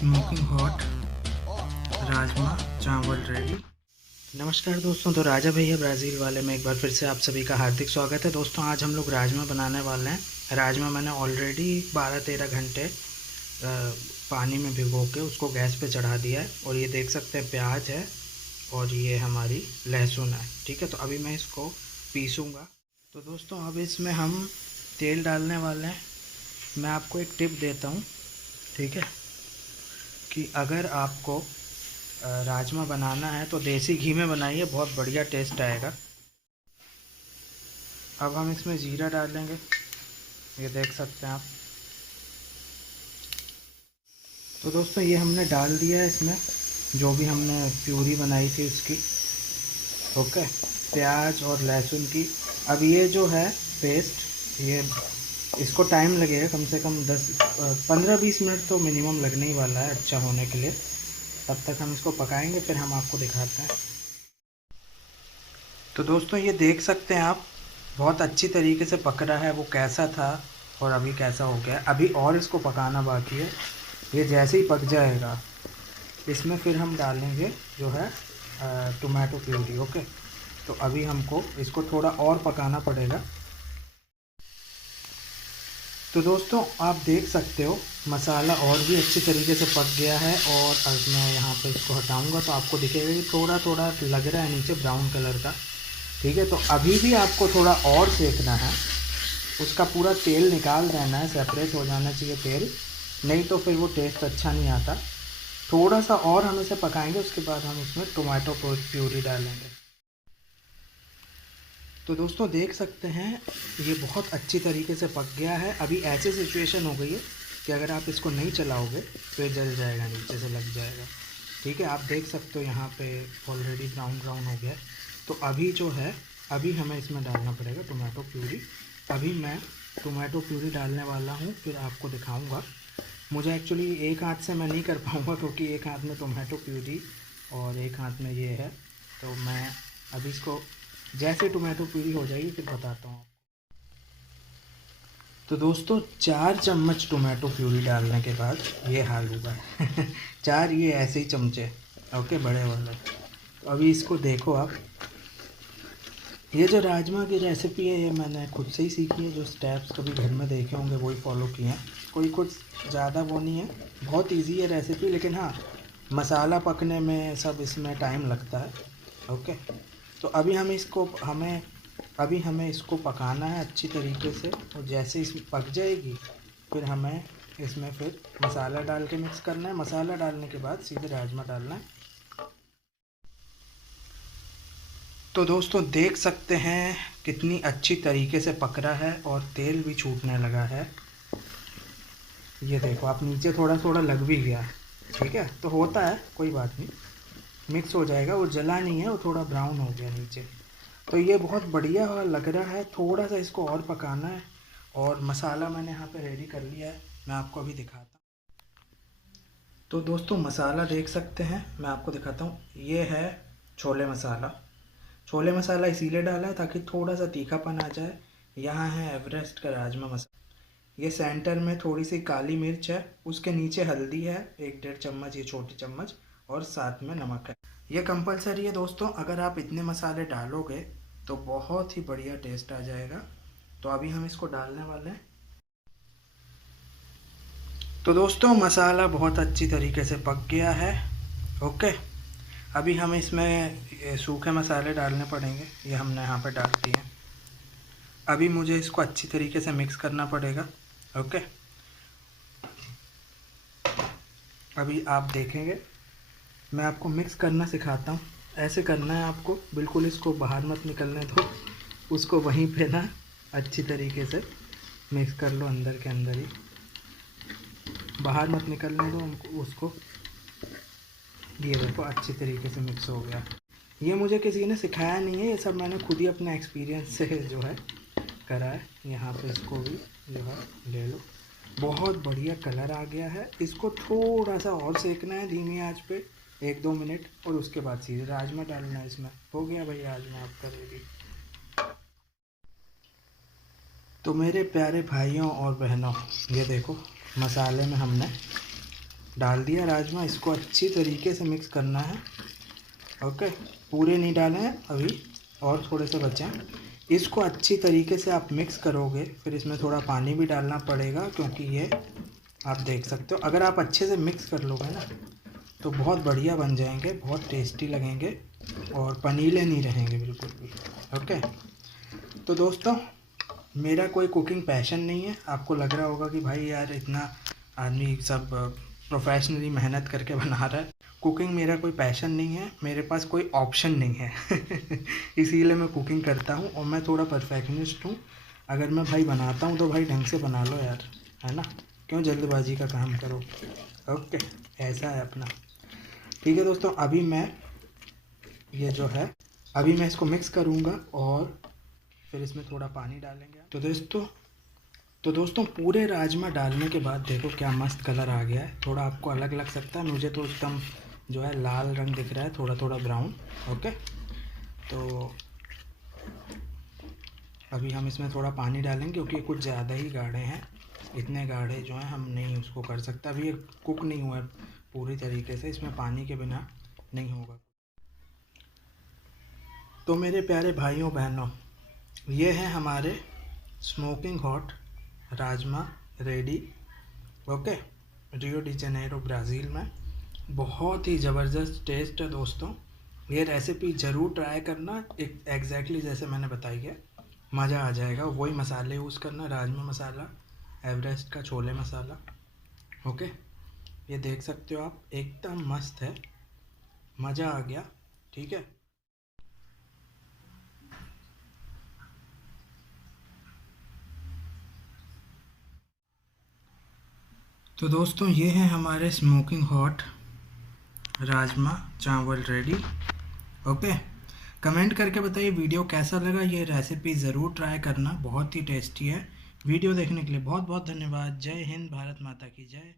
Smoking hot rajma चावल ready. नमस्कार दोस्तों, तो राजा भैया ब्राज़ील वाले में एक बार फिर से आप सभी का हार्दिक स्वागत है। दोस्तों आज हम लोग राजमा बनाने वाले हैं। राजमा मैंने ऑलरेडी 12-13 घंटे पानी में भिगो के उसको गैस पे चढ़ा दिया है। और ये देख सकते हैं प्याज है और ये हमारी लहसुन है। ठीक है, तो अभी मैं इसको पीसूँगा। तो दोस्तों अब इसमें हम तेल डालने वाले हैं। मैं आपको एक टिप देता हूँ, ठीक है, कि अगर आपको राजमा बनाना है तो देसी घी में बनाइए, बहुत बढ़िया टेस्ट आएगा। अब हम इसमें जीरा डालेंगे, ये देख सकते हैं आप। तो दोस्तों ये हमने डाल दिया है इसमें जो भी हमने प्यूरी बनाई थी उसकी, ओके, प्याज और लहसुन की। अब ये जो है पेस्ट, ये इसको टाइम लगेगा, कम से कम 15-20 मिनट तो मिनिमम लगने ही वाला है अच्छा होने के लिए। तब तक हम इसको पकाएंगे, फिर हम आपको दिखाते हैं। तो दोस्तों ये देख सकते हैं आप, बहुत अच्छी तरीके से पक रहा है। वो कैसा था और अभी कैसा हो गया। अभी और इसको पकाना बाकी है। ये जैसे ही पक जाएगा इसमें फिर हम डालेंगे जो है टोमेटो प्यूरी, ओके। तो अभी हमको इसको थोड़ा और पकाना पड़ेगा। तो दोस्तों आप देख सकते हो मसाला और भी अच्छी तरीके से पक गया है। और अब मैं यहाँ पे इसको हटाऊंगा तो आपको दिखेगा कि थोड़ा थोड़ा लग रहा है नीचे ब्राउन कलर का। ठीक है, तो अभी भी आपको थोड़ा और सेकना है, उसका पूरा तेल निकाल देना है, सेपरेट हो जाना चाहिए तेल, नहीं तो फिर वो टेस्ट अच्छा नहीं आता। थोड़ा सा और हम इसे पकाएंगे, उसके बाद हम इसमें टोमेटो प्यूरी डालेंगे। तो दोस्तों देख सकते हैं ये बहुत अच्छी तरीके से पक गया है। अभी ऐसी सिचुएशन हो गई है कि अगर आप इसको नहीं चलाओगे तो ये जल जाएगा, नीचे से लग जाएगा। ठीक है, आप देख सकते हो यहाँ पे ऑलरेडी ब्राउन ब्राउन हो गया है। तो अभी जो है, अभी हमें इसमें डालना पड़ेगा टोमेटो प्यूरी। अभी मैं टोमेटो प्यूरी डालने वाला हूँ, फिर आपको दिखाऊँगा। मुझे एक्चुअली एक हाथ से मैं नहीं कर पाऊँगा क्योंकि एक हाथ में टोमेटो प्यूरी और एक हाथ में ये है। तो मैं अभी इसको जैसे टोमेटो प्यूरी हो जाएगी फिर बताता हूँ। तो दोस्तों 4 चम्मच टोमेटो प्यूरी डालने के बाद ये हाल हुआ है 4 ये ऐसे ही चमचे, ओके, बड़े वाले। तो अभी इसको देखो आप। ये जो राजमा की रेसिपी है ये मैंने खुद से ही सीखी है। जो स्टेप्स कभी घर में देखे होंगे वही फॉलो किए हैं। कोई कुछ ज़्यादा वो नहीं है, बहुत इजी है रेसिपी। लेकिन हाँ, मसाला पकने में सब इसमें टाइम लगता है, ओके। तो अभी हमें इसको पकाना है अच्छी तरीके से। और जैसे इसमें पक जाएगी फिर हमें इसमें फिर मसाला डाल के मिक्स करना है। मसाला डालने के बाद सीधे राजमा डालना है। तो दोस्तों देख सकते हैं कितनी अच्छी तरीके से पक रहा है और तेल भी छूटने लगा है। ये देखो आप, नीचे थोड़ा थोड़ा लग भी गया। ठीक है, तो होता है, कोई बात नहीं, मिक्स हो जाएगा। वो जला नहीं है, वो थोड़ा ब्राउन हो गया नीचे। तो ये बहुत बढ़िया लग रहा है। थोड़ा सा इसको और पकाना है। और मसाला मैंने यहाँ पे रेडी कर लिया है, मैं आपको अभी दिखाता हूँ। तो दोस्तों मसाला देख सकते हैं, मैं आपको दिखाता हूँ। ये है छोले मसाला। छोले मसाला इसीलिए डाला है ताकि थोड़ा सा तीखापन आ जाए। यहाँ है एवरेस्ट का राजमा मसाला। ये सेंटर में थोड़ी सी काली मिर्च है, उसके नीचे हल्दी है 1-1.5 चम्मच, ये छोटी चम्मच, और साथ में नमक है। ये कंपलसरी है दोस्तों, अगर आप इतने मसाले डालोगे तो बहुत ही बढ़िया टेस्ट आ जाएगा। तो अभी हम इसको डालने वाले हैं। तो दोस्तों मसाला बहुत अच्छी तरीके से पक गया है, ओके। अभी हमें इसमें सूखे मसाले डालने पड़ेंगे, ये हमने यहाँ पे डाल दिए हैं। अभी मुझे इसको अच्छी तरीके से मिक्स करना पड़ेगा, ओके। अभी आप देखेंगे, मैं आपको मिक्स करना सिखाता हूँ। ऐसे करना है आपको, बिल्कुल इसको बाहर मत निकलने दो, उसको वहीं पे ना अच्छी तरीके से मिक्स कर लो, अंदर के अंदर ही, बाहर मत निकलने दो उसको। ये देखो अच्छी तरीके से मिक्स हो गया। ये मुझे किसी ने सिखाया नहीं है, ये सब मैंने खुद ही अपना एक्सपीरियंस से जो है करा है। यहाँ पे इसको भी जो है ले लो। बहुत बढ़िया कलर आ गया है। इसको थोड़ा सा और सेकना है धीमी आंच पे 1-2 मिनट, और उसके बाद सीधे राजमा डालना है इसमें। हो गया भाई राजमा आपका रेडी। तो मेरे प्यारे भाइयों और बहनों, ये देखो मसाले में हमने डाल दिया राजमा, इसको अच्छी तरीके से मिक्स करना है। ओके, पूरे नहीं डाले हैं अभी, और थोड़े से बचे हैं। इसको अच्छी तरीके से आप मिक्स करोगे, फिर इसमें थोड़ा पानी भी डालना पड़ेगा, क्योंकि ये आप देख सकते हो, अगर आप अच्छे से मिक्स कर लोगे ना तो बहुत बढ़िया बन जाएंगे, बहुत टेस्टी लगेंगे और पनीले नहीं रहेंगे बिल्कुल भी। ओके, तो दोस्तों मेरा कोई कुकिंग पैशन नहीं है। आपको लग रहा होगा कि भाई यार इतना आदमी सब प्रोफेशनली मेहनत करके बना रहा है। कुकिंग मेरा कोई पैशन नहीं है, मेरे पास कोई ऑप्शन नहीं है इसीलिए मैं कुकिंग करता हूँ, और मैं थोड़ा परफेक्शनिस्ट हूँ। अगर मैं भाई बनाता हूँ तो भाई ढंग से बना लो यार, है ना, क्यों जल्दबाजी का काम करो। ओके, ऐसा है अपना। ठीक है दोस्तों, अभी मैं ये जो है, अभी मैं इसको मिक्स करूँगा और फिर इसमें थोड़ा पानी डालेंगे। तो दोस्तों पूरे राजमा डालने के बाद देखो क्या मस्त कलर आ गया है। थोड़ा आपको अलग लग सकता है, मुझे तो एकदम जो है लाल रंग दिख रहा है, थोड़ा थोड़ा ब्राउन। ओके, तो अभी हम इसमें थोड़ा पानी डालेंगे, क्योंकि कुछ ज़्यादा ही गाढ़े हैं। इतने गाढ़े जो हैं हम नहीं उसको कर सकते, अभी ये कुक नहीं हुआ है पूरी तरीके से, इसमें पानी के बिना नहीं होगा। तो मेरे प्यारे भाइयों बहनों, ये है हमारे smoking hot rajma ready. Okay, Rio de Janeiro Brazil में। बहुत ही ज़बरदस्त टेस्ट है दोस्तों, ये रेसिपी ज़रूर ट्राई करना, एक एग्जैक्टली जैसे मैंने बताई है, मज़ा आ जाएगा। वही मसाले यूज़ करना, राजमा मसाला, एवरेस्ट का छोले मसाला। ओके, ये देख सकते हो आप, एकदम मस्त है, मज़ा आ गया। ठीक है, तो दोस्तों ये है हमारे स्मोकिंग हॉट राजमा चावल रेडी। ओके, कमेंट करके बताइए वीडियो कैसा लगा। ये रेसिपी ज़रूर ट्राई करना, बहुत ही टेस्टी है। वीडियो देखने के लिए बहुत बहुत धन्यवाद। जय हिंद, भारत माता की जय।